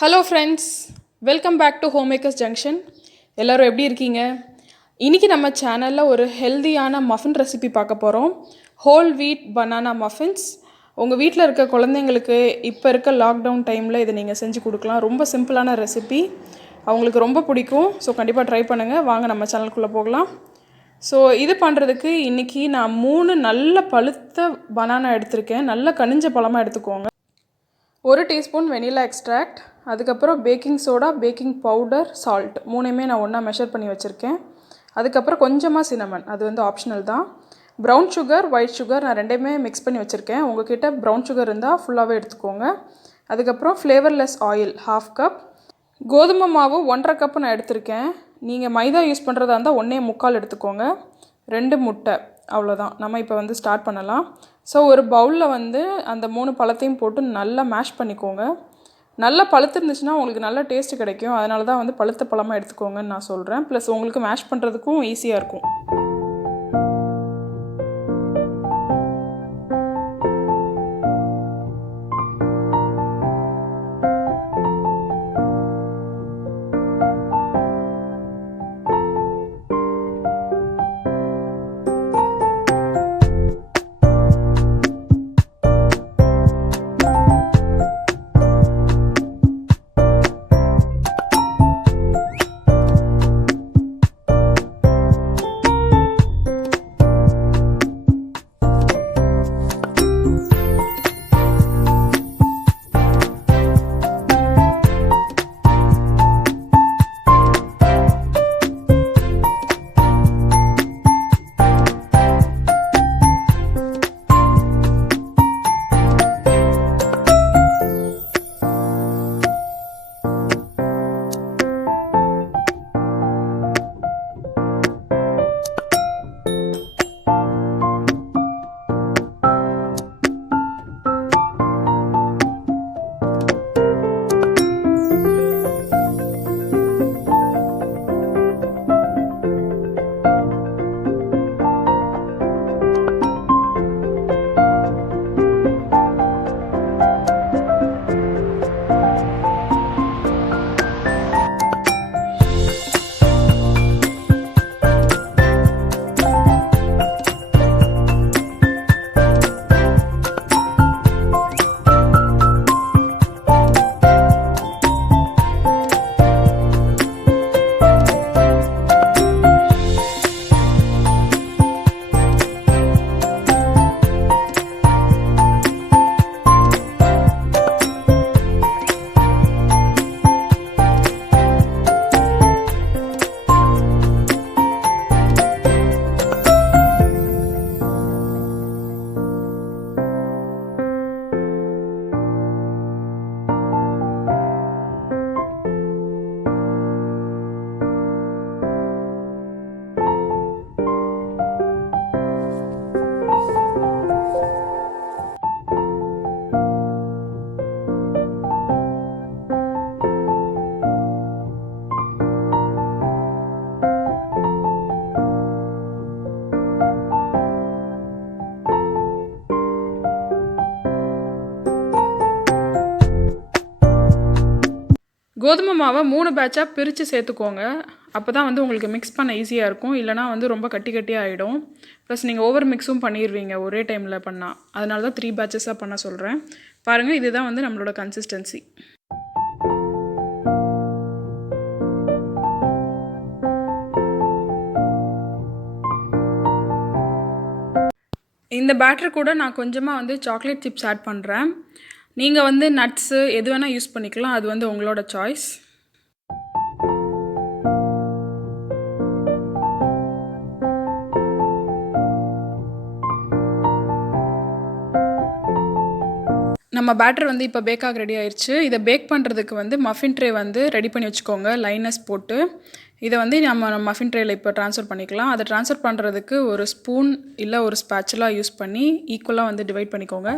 Hello friends, welcome back to homemakers junction. எல்லோரும் எப்படி இருக்கீங்க? இன்றைக்கி நம்ம சேனலில் ஒரு ஹெல்தியான மஃபின் ரெசிபி பார்க்க போகிறோம். Whole wheat banana muffins. உங்கள் வீட்டில் இருக்க குழந்தைங்களுக்கு இப்போ இருக்க லாக்டவுன் டைமில் இதை நீங்கள் செஞ்சு கொடுக்கலாம். ரொம்ப சிம்பிளான ரெசிபி, அவங்களுக்கு ரொம்ப பிடிக்கும். ஸோ கண்டிப்பாக ட்ரை பண்ணுங்கள். வாங்க நம்ம சேனலுக்குள்ளே போகலாம். ஸோ இது பண்ணுறதுக்கு இன்றைக்கி நான் 3 நல்ல பழுத்த பனானா எடுத்திருக்கேன். நல்ல கனிஞ்ச பழமாக எடுத்துக்கோங்க. 1 டீஸ்பூன் வெனிலா எக்ஸ்ட்ராக்ட், அதுக்கப்புறம் baking soda, baking powder, salt 3மே நான் ஒன்றா மெஷர் பண்ணி வச்சுருக்கேன். அதுக்கப்புறம் கொஞ்சமாக சினமன், அது வந்து ஆப்ஷனல் தான். ப்ரௌன் சுகர், ஒயிட் சுகர் நான் ரெண்டையுமே மிக்ஸ் பண்ணி வச்சுருக்கேன். உங்கள்கிட்ட ப்ரௌன் சுகர் இருந்தால் ஃபுல்லாகவே எடுத்துக்கோங்க. அதுக்கப்புறம் ஃப்ளேவர்லெஸ் ஆயில் 1/2 கப். கோதுமை மாவு 1.5 கப்பு நான் எடுத்திருக்கேன். நீங்கள் மைதா யூஸ் பண்ணுறதா இருந்தால் 1.25 எடுத்துக்கோங்க. 2 முட்டை, அவ்வளோதான். நம்ம இப்போ வந்து ஸ்டார்ட் பண்ணலாம். ஸோ ஒரு பவுலில் வந்து அந்த 3 பழத்தையும் போட்டு நல்லா மேஷ் பண்ணிக்கோங்க. நல்லா பழுத்து இருந்துச்சுன்னா உங்களுக்கு நல்ல டேஸ்ட்டு கிடைக்கும். அதனால தான் வந்து பழுத்த பழமாக எடுத்துக்கோங்கன்னு நான் சொல்கிறேன். ப்ளஸ் உங்களுக்கு மேஷ் பண்ணுறதுக்கும் ஈஸியாக இருக்கும். கோதுமை மாவை 3 பேட்சாக பிரித்து சேர்த்துக்கோங்க. அப்போ தான் வந்து உங்களுக்கு மிக்ஸ் பண்ண ஈஸியாக இருக்கும். இல்லைனா வந்து ரொம்ப கட்டி கட்டியாக ஆகிடும். ப்ளஸ் நீங்கள் ஓவர் மிக்ஸும் பண்ணிடுவீங்க ஒரே டைமில் பண்ணால். அதனால தான் 3 பேட்சஸாக பண்ண சொல்கிறேன். பாருங்கள், இதுதான் வந்து நம்மளோட கன்சிஸ்டன்சி. இந்த பேட்டர் கூட நான் கொஞ்சமாக வந்து சாக்லேட் சிப்ஸ் ஆட் பண்ணுறேன். நீங்கள் வந்து நட்ஸு எது வேணால் யூஸ் பண்ணிக்கலாம். அது வந்து உங்களோட சாய்ஸ். நம்ம பேட்டர் வந்து இப்போ பேக்காக ரெடி ஆயிடுச்சு. இதை பேக் பண்ணுறதுக்கு வந்து மஃபின் ட்ரே வந்து ரெடி பண்ணி வச்சுக்கோங்க, லைனஸ் போட்டு. இதை வந்து நம்ம மஃபின் ட்ரேயில் இப்போ ட்ரான்ஸ்ஃபர் பண்ணிக்கலாம். அதை ட்ரான்ஸ்ஃபர் பண்ணுறதுக்கு ஒரு ஸ்பூன் இல்லை ஒரு ஸ்பேச்சுலா யூஸ் பண்ணி ஈக்குவலாக வந்து டிவைட் பண்ணிக்கோங்க.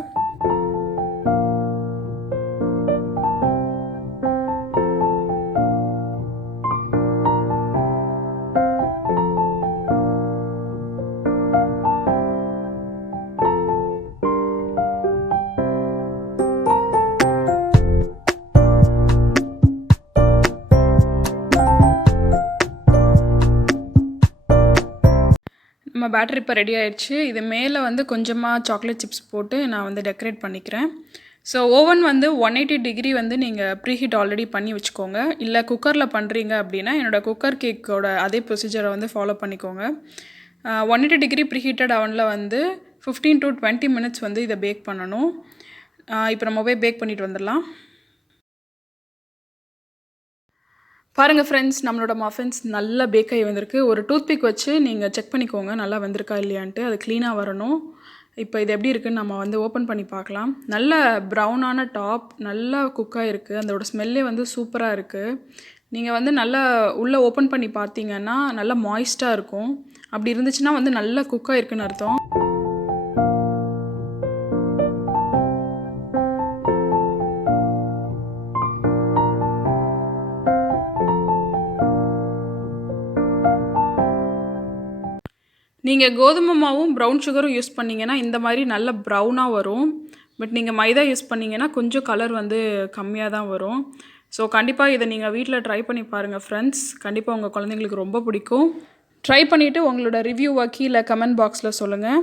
நம்ம பேட்டரி இப்போ ரெடி ஆயிடுச்சு. இது மேலே வந்து கொஞ்சமாக சாக்லேட் சிப்ஸ் போட்டு நான் வந்து டெக்கரேட் பண்ணிக்கிறேன். ஸோ ஓவன் வந்து 180 டிகிரி வந்து நீங்கள் ப்ரீஹீட் ஆல்ரெடி பண்ணி வச்சுக்கோங்க. இல்லை குக்கரில் பண்ணுறீங்க அப்படின்னா என்னோடய குக்கர் கேக்கோட அதே ப்ரொசீஜரை வந்து ஃபாலோ பண்ணிக்கோங்க. 180 டிகிரி ப்ரீஹீட்டட் அவனில் வந்து 15 to 20 மினிட்ஸ் வந்து இதை பேக் பண்ணணும். இப்போ நம்ம போய் பேக் பண்ணிட்டு வந்துடலாம். பாருங்கள் ஃப்ரெண்ட்ஸ், நம்மளோட மஃபின்ஸ் நல்லா பேக் ஆகி வந்திருக்கு. ஒரு டூத்பிக் வச்சு நீங்கள் செக் பண்ணிக்கோங்க நல்லா வந்திருக்கா இல்லையான்ட்டு. அது க்ளீனாக வரணும். இப்போ இது எப்படி இருக்குன்னு நம்ம வந்து ஓப்பன் பண்ணி பார்க்கலாம். நல்ல ப்ரௌனான டாப், நல்லா குக்காக இருக்குது. அதோட ஸ்மெல்லே வந்து சூப்பராக இருக்குது. நீங்கள் வந்து நல்லா உள்ளே ஓப்பன் பண்ணி பார்த்தீங்கன்னா நல்லா மாய்ஸ்ட்டாக இருக்கும். அப்படி இருந்துச்சுன்னா வந்து நல்லா குக்காக இருக்குன்னு அர்த்தம். நீங்கள் கோதுமை மாவும் ப்ரௌன் சுகரும் யூஸ் பண்ணிங்கன்னா இந்த மாதிரி நல்ல ப்ரௌனாக வரும். பட் நீங்கள் மைதா யூஸ் பண்ணிங்கன்னா கொஞ்சம் கலர் வந்து கம்மியாக தான் வரும். ஸோ கண்டிப்பாக இதை நீங்கள் வீட்டில் ட்ரை பண்ணி பாருங்கள் ஃப்ரெண்ட்ஸ். கண்டிப்பாக உங்கள் குழந்தைங்களுக்கு ரொம்ப பிடிக்கும். ட்ரை பண்ணிவிட்டு உங்களோட ரிவ்யூவை கீழே கமெண்ட் பாக்ஸில் சொல்லுங்கள்.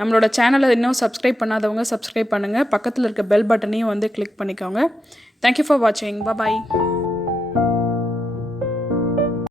நம்மளோட சேனலை இன்னும் சப்ஸ்கிரைப் பண்ணாதவங்க சப்ஸ்கிரைப் பண்ணுங்கள். பக்கத்தில் இருக்க பெல் பட்டனையும் வந்து கிளிக் பண்ணிக்கோங்க. தேங்க்யூ ஃபார் வாட்சிங். பாய்.